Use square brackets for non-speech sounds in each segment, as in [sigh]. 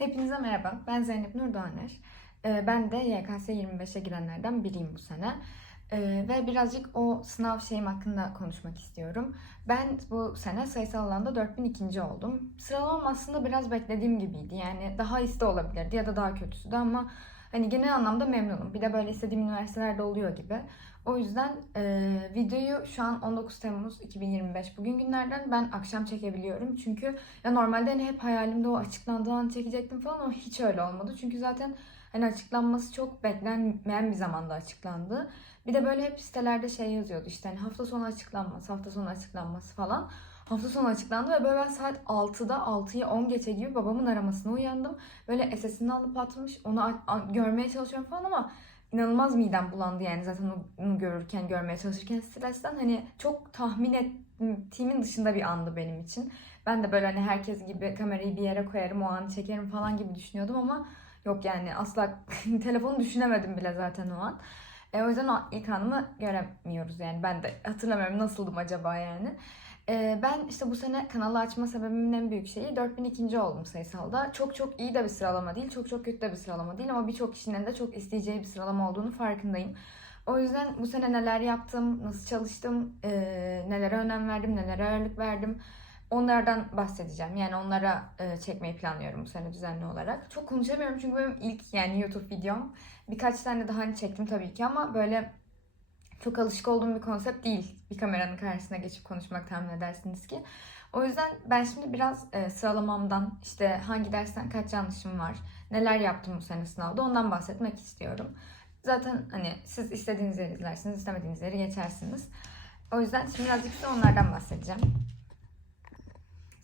Hepinize merhaba. Ben Zeynep Nur Doğaner. Ee, Ben de YKS 25'e girenlerden biriyim bu sene. Ee, Ve birazcık o sınav şeyim hakkında konuşmak istiyorum. Ben bu sene sayısal alanda 4002. oldum. Sıralamam aslında biraz beklediğim gibiydi. Yani daha iyisi de olabilirdi ya da daha kötüsü de ama hani genel anlamda memnunum. Bir de böyle istediğim üniversitelerde oluyor gibi. O yüzden e, videoyu şu an 19 Temmuz 2025 bugün günlerden ben akşam çekebiliyorum. Çünkü ya normalde hani hep hayalimde o açıklandığı an çekecektim falan ama hiç öyle olmadı. Çünkü zaten hani açıklanması çok beklenmeyen bir zamanda açıklandı. Bir de böyle hep sitelerde şey yazıyordu işte hani hafta sonu açıklanması, hafta sonu açıklanması falan. Hafta sonu açıklandı ve böyle saat 6'da 6'yı 10 geçe gibi babamın aramasına uyandım. Böyle SS'ini alıp atmış onu görmeye çalışıyorum falan ama inanılmaz midem bulandı yani zaten onu görürken görmeye çalışırken stresten hani çok tahmin ettiğimin dışında bir andı benim için. Ben de böyle hani herkes gibi kamerayı bir yere koyarım o anı çekerim falan gibi düşünüyordum ama yok yani asla [laughs] telefonu düşünemedim bile zaten o an. E, o yüzden o ilk anımı göremiyoruz yani ben de hatırlamıyorum nasıldım acaba yani. E, ben işte bu sene kanalı açma sebebimin en büyük şeyi 4002. oldum sayısalda. Çok çok iyi de bir sıralama değil, çok çok kötü de bir sıralama değil ama birçok kişinin de çok isteyeceği bir sıralama olduğunu farkındayım. O yüzden bu sene neler yaptım, nasıl çalıştım, e, nelere önem verdim, nelere ağırlık verdim onlardan bahsedeceğim. Yani onlara e, çekmeyi planlıyorum bu sene düzenli olarak. Çok konuşamıyorum çünkü benim ilk yani YouTube videom. Birkaç tane daha hani çektim tabii ki ama böyle çok alışık olduğum bir konsept değil. Bir kameranın karşısına geçip konuşmak tahmin edersiniz ki. O yüzden ben şimdi biraz e, sıralamamdan, işte hangi dersten kaç yanlışım var, neler yaptım bu sene sınavda ondan bahsetmek istiyorum. Zaten hani siz istediğiniz yeri izlersiniz, istemediğiniz yeri geçersiniz. O yüzden şimdi birazcık da onlardan bahsedeceğim.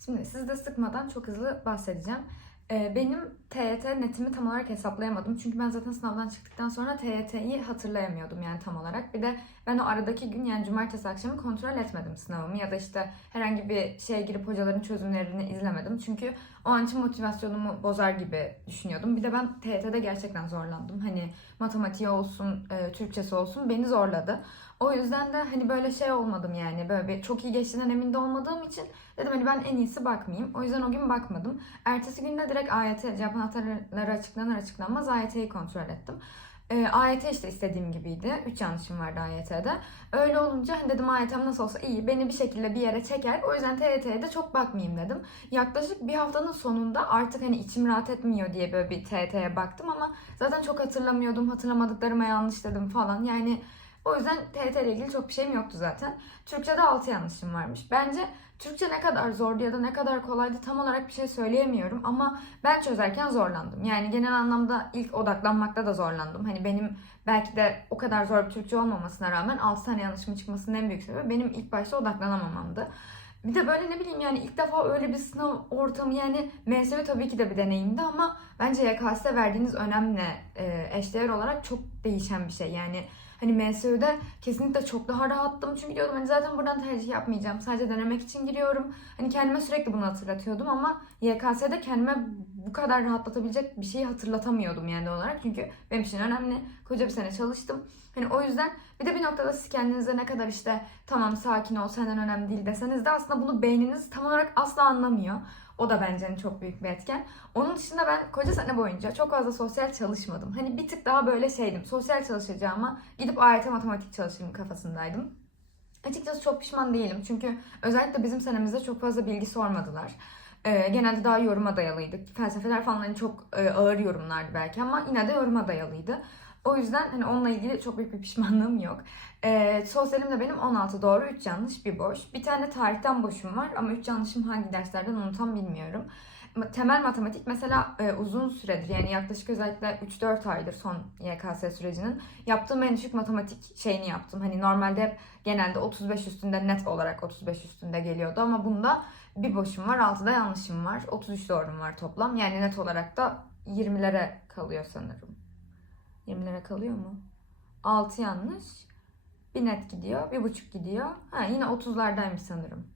Şimdi sizi de sıkmadan çok hızlı bahsedeceğim. Ee, benim TYT netimi tam olarak hesaplayamadım. Çünkü ben zaten sınavdan çıktıktan sonra TYT'yi hatırlayamıyordum yani tam olarak. Bir de ben o aradaki gün yani cumartesi akşamı kontrol etmedim sınavımı. Ya da işte herhangi bir şeye girip hocaların çözümlerini izlemedim. Çünkü o an için motivasyonumu bozar gibi düşünüyordum. Bir de ben TYT'de gerçekten zorlandım. Hani matematiği olsun, e, Türkçesi olsun beni zorladı. O yüzden de hani böyle şey olmadım yani. Böyle bir çok iyi geçtiğinden emin de olmadığım için dedim hani ben en iyisi bakmayayım. O yüzden o gün bakmadım. Ertesi günde direkt AYT cevap anahtarları açıklanır açıklanmaz AYT'yi kontrol ettim. Ee, AYT işte istediğim gibiydi. 3 yanlışım vardı AYT'de. Öyle olunca hani dedim AYT'm nasıl olsa iyi. Beni bir şekilde bir yere çeker. O yüzden TYT'ye de çok bakmayayım dedim. Yaklaşık bir haftanın sonunda artık hani içim rahat etmiyor diye böyle bir TYT'ye baktım ama zaten çok hatırlamıyordum. Hatırlamadıklarıma yanlış dedim falan. Yani o yüzden TYT ile ilgili çok bir şeyim yoktu zaten. Türkçe'de 6 yanlışım varmış. Bence Türkçe ne kadar zordu ya da ne kadar kolaydı tam olarak bir şey söyleyemiyorum ama ben çözerken zorlandım. Yani genel anlamda ilk odaklanmakta da zorlandım. Hani benim belki de o kadar zor bir Türkçe olmamasına rağmen 6 tane yanlışımın çıkmasının en büyük sebebi benim ilk başta odaklanamamamdı. Bir de böyle ne bileyim yani ilk defa öyle bir sınav ortamı yani MSV tabii ki de bir deneyimdi ama bence YKS'de verdiğiniz önemle e, eşdeğer olarak çok değişen bir şey. Yani Hani MSÜ'de kesinlikle çok daha rahattım. Çünkü diyordum hani zaten buradan tercih yapmayacağım. Sadece denemek için giriyorum. Hani kendime sürekli bunu hatırlatıyordum ama YKS'de kendime bu kadar rahatlatabilecek bir şeyi hatırlatamıyordum yani olarak. Çünkü benim için önemli. Koca bir sene çalıştım. Hani o yüzden bir de bir noktada siz kendinize ne kadar işte tamam sakin ol senden önemli değil deseniz de aslında bunu beyniniz tam olarak asla anlamıyor. O da bence hani çok büyük bir etken. Onun dışında ben koca sene boyunca çok fazla sosyal çalışmadım. Hani bir tık daha böyle şeydim. Sosyal çalışacağıma gidip AYT matematik çalışayım kafasındaydım. Açıkçası çok pişman değilim. Çünkü özellikle bizim senemizde çok fazla bilgi sormadılar. Ee, genelde daha yoruma dayalıydık. Felsefeler falan hani çok e, ağır yorumlardı belki ama yine de yoruma dayalıydı. O yüzden hani onunla ilgili çok büyük bir pişmanlığım yok. Ee, sosyalim de benim 16 doğru, 3 yanlış, bir boş. Bir tane tarihten boşum var ama 3 yanlışım hangi derslerden onu tam bilmiyorum. Temel matematik mesela e, uzun süredir yani yaklaşık özellikle 3-4 aydır son YKS sürecinin yaptığım en düşük matematik şeyini yaptım. Hani normalde genelde 35 üstünde net olarak 35 üstünde geliyordu ama bunda bir boşum var, 6'da yanlışım var, 33 doğrum var toplam. Yani net olarak da 20'lere kalıyor sanırım. 20'lere kalıyor mu? 6 yanlış. Bir net gidiyor. Bir buçuk gidiyor. Ha yine 30'lardaymış sanırım.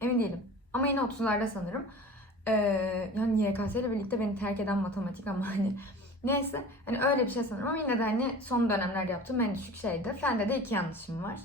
Emin değilim. Ama yine 30'larda sanırım. Ee, yani YKS ile birlikte beni terk eden matematik ama [laughs] hani neyse hani öyle bir şey sanırım ama yine de hani son dönemlerde yaptığım en düşük şeydi. Fende de iki yanlışım var.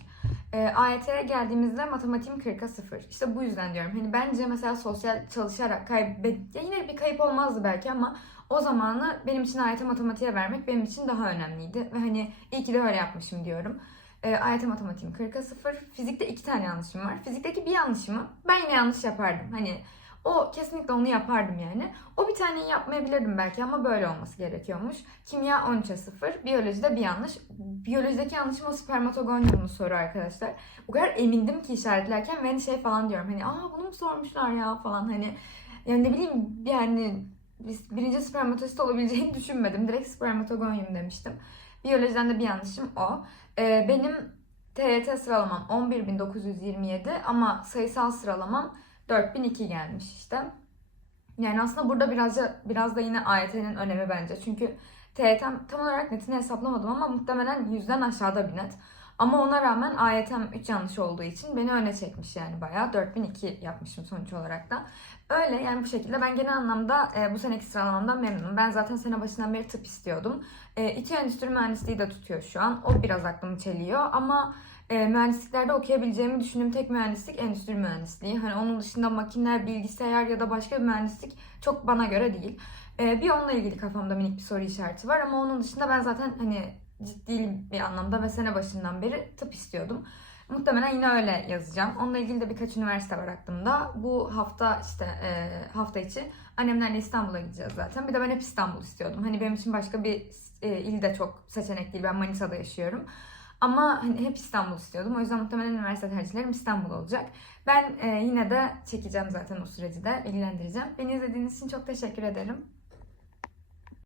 E, AYT'ye geldiğimizde matematiğim 40'a 0. İşte bu yüzden diyorum. Hani bence mesela sosyal çalışarak kaybet... Ya yine bir kayıp olmazdı belki ama o zamanı benim için AYT matematiğe vermek benim için daha önemliydi. Ve hani iyi ki de öyle yapmışım diyorum. E, AYT matematiğim 40'a 0. Fizikte iki tane yanlışım var. Fizikteki bir yanlışımı ben yine yanlış yapardım. Hani o kesinlikle onu yapardım yani. O bir taneyi yapmayabilirdim belki ama böyle olması gerekiyormuş. Kimya 13'e 0, biyolojide bir yanlış. Biyolojideki yanlışım o spermatogonyumlu soru arkadaşlar. O kadar emindim ki işaretlerken ve hani şey falan diyorum hani aa bunu mu sormuşlar ya falan hani. Yani ne bileyim yani birinci spermatosit olabileceğini [laughs] düşünmedim. Direkt spermatogonium demiştim. Biyolojiden de bir yanlışım o. Ee, benim TYT sıralamam 11.927 ama sayısal sıralamam 4002 gelmiş işte. Yani aslında burada biraz da, biraz da yine AYT'nin önemi bence. Çünkü TYT'm tam olarak netini hesaplamadım ama muhtemelen yüzden aşağıda bir net. Ama ona rağmen AYT'm 3 yanlış olduğu için beni öne çekmiş yani bayağı. 4002 yapmışım sonuç olarak da. Öyle yani bu şekilde ben genel anlamda e, bu seneki sıralamamdan memnunum. Ben zaten sene başından beri tıp istiyordum. E, İTÜ Endüstri Mühendisliği de tutuyor şu an. O biraz aklımı çeliyor ama e, mühendisliklerde okuyabileceğimi düşündüğüm tek mühendislik endüstri mühendisliği. Hani onun dışında makineler, bilgisayar ya da başka bir mühendislik çok bana göre değil. E, bir onunla ilgili kafamda minik bir soru işareti var ama onun dışında ben zaten hani ciddi bir anlamda ve sene başından beri tıp istiyordum. Muhtemelen yine öyle yazacağım. Onunla ilgili de birkaç üniversite var aklımda. Bu hafta işte e, hafta içi annemlerle İstanbul'a gideceğiz zaten. Bir de ben hep İstanbul istiyordum. Hani benim için başka bir e, il de çok seçenek değil. Ben Manisa'da yaşıyorum. Ama hani hep İstanbul istiyordum. O yüzden muhtemelen üniversite tercihlerim İstanbul olacak. Ben e, yine de çekeceğim zaten o süreci de ilgilendireceğim. Beni izlediğiniz için çok teşekkür ederim.